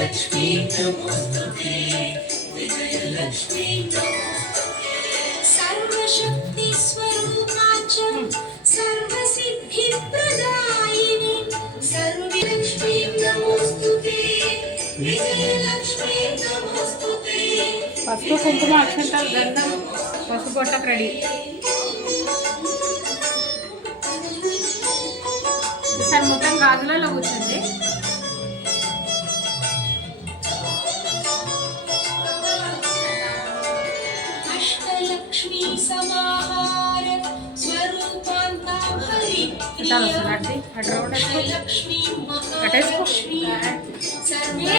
विजयलक्ष्मी नमोस्तुते विजयलक्ष्मी नमोस्तुते सर्वशक्ति स्वरूपाच सर्वसिद्धिप्रदायिनी सर्वलक्ष्मी नमोस्तुते विजयलक्ष्मी नमोस्तुते పసుపు కుంకుమ అక్షంతలు గంధం పసుపు బొట్టకు రెడీ. ఈసారి మొత్తం గాజులలో కూర్చుంది. అష్టలక్ష్మి సమాహార స్వరూపాంతా హరి అట్లా వస్తుంది. అటు రౌండ్ లక్ష్మి అటేసుకో.